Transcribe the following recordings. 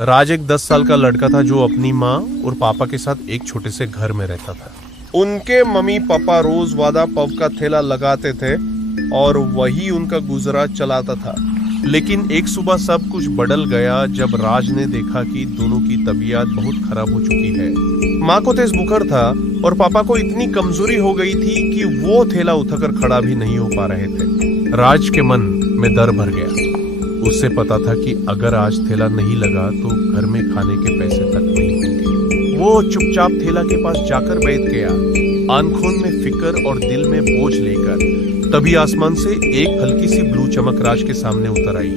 राज एक 10 साल का लड़का था जो अपनी माँ और पापा के साथ एक छोटे से घर में रहता था। उनके मम्मी पापा रोज वादा पव का ठेला लगाते थे और वही उनका गुजरा चलाता था। लेकिन एक सुबह सब कुछ बदल गया जब राज ने देखा कि दोनों की तबीयत बहुत खराब हो चुकी है। माँ को तेज बुखार था और पापा को इतनी कमजोरी हो गई थी कि वो ठेला उठाकर खड़ा भी नहीं हो पा रहे थे। राज के मन में डर भर गया। उससे पता था कि अगर आज ठेला नहीं लगा तो घर में खाने के पैसे तक नहीं होंगे। वो चुपचाप ठेला के पास जाकर बैठ गया, आंखों में फिक्र और दिल में बोझ लेकर। तभी आसमान से एक हल्की सी ब्लू चमक राज के सामने उतर आई।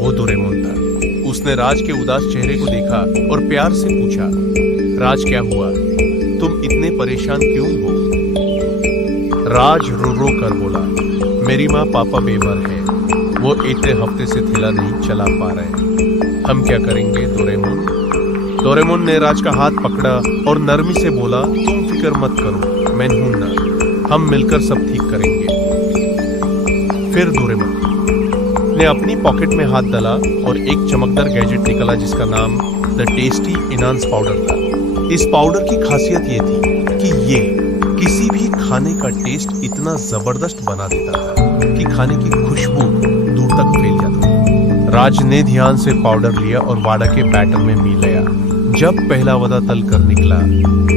वो डोरेमोन था। उसने राज के उदास चेहरे को देखा और प्यार से पूछा, राज क्या हुआ? तुम इतने परेशान क्यों हो? राज रो रो कर बोला, मेरी माँ पापा बीमार है, वो इतने हफ्ते से ठेला नहीं चला पा रहे। हम क्या करेंगे डोरेमोन? डोरेमोन ने राज का हाथ पकड़ा और नरमी से बोला, तुम फिक्र मत करो, मैं हूं ना, हम मिलकर सब ठीक करेंगे। फिर डोरेमोन ने अपनी पॉकेट में हाथ डाला और एक चमकदार गैजेट निकाला जिसका नाम द टेस्टी इनहांस पाउडर था। इस पाउडर की खासियत ये थी कि ये किसी भी खाने का टेस्ट इतना जबरदस्त बना देता था कि खाने की खुशबू दूर तक फैल जाती। राज ने ध्यान से पाउडर लिया और वाड़ा के बैटर में मिलाया। जब पहला वादा तल कर निकला,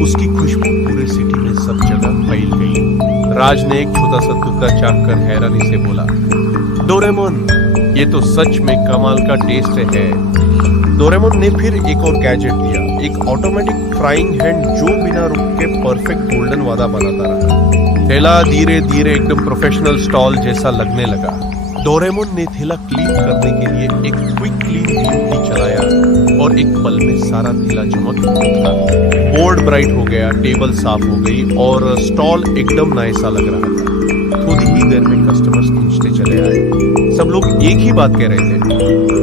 उसकी खुशबू पूरे सिटी में सब जगह फैल गई। राज ने एक छोटा सा टुकड़ा चाट कर हैरानी से बोला, डोरेमोन, ये तो सच में कमाल का टेस्ट है। डोरेमोन ने फिर एक और गैजेट दिया, एक ऑटोमेटिक फ्राइंग हैंड जो बिना रुक के परफेक्ट गोल्डन वादा बनाता रहा। ठेला धीरे धीरे एकदम प्रोफेशनल स्टॉल जैसा लगने लगा। डोरेमोन ने ठेला क्लीन करने के लिए एक क्विक क्लीन टीम चलाया और एक पल में सारा ठेला चमक उठा। बोर्ड ब्राइट हो गया, टेबल साफ हो गई और स्टॉल एकदम नया सा लग रहा था। थोड़ी ही देर में कस्टमर्स खींचते चले आए। सब लोग एक ही बात कह रहे थे,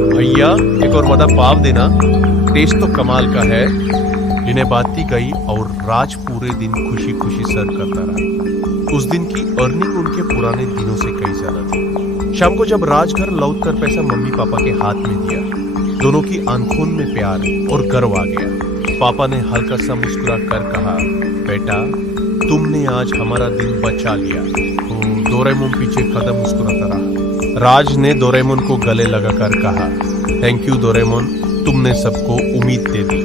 भैया एक और वड़ा पाव देना, टेस्ट तो कमाल का है। इन्हें बातती गई और राज पूरे दिन खुशी खुशी सर्व करता रहा। उस दिन की अर्निंग उनके पुराने दिनों से कई ज्यादा थी। शाम को जब राज घर लौट कर पैसा मम्मी पापा के हाथ में दिया, दोनों की आंखों में प्यार और गर्व आ गया। पापा ने हल्का सा मुस्कुरा कर कहा, बेटा तुमने आज हमारा दिन बचा लिया। तो डोरेमोन पीछे कदम मुस्कुराता रहा। राज ने डोरेमोन को गले लगाकर कहा, थैंक यू डोरेमोन, तुमने सबको उम्मीद दे दी।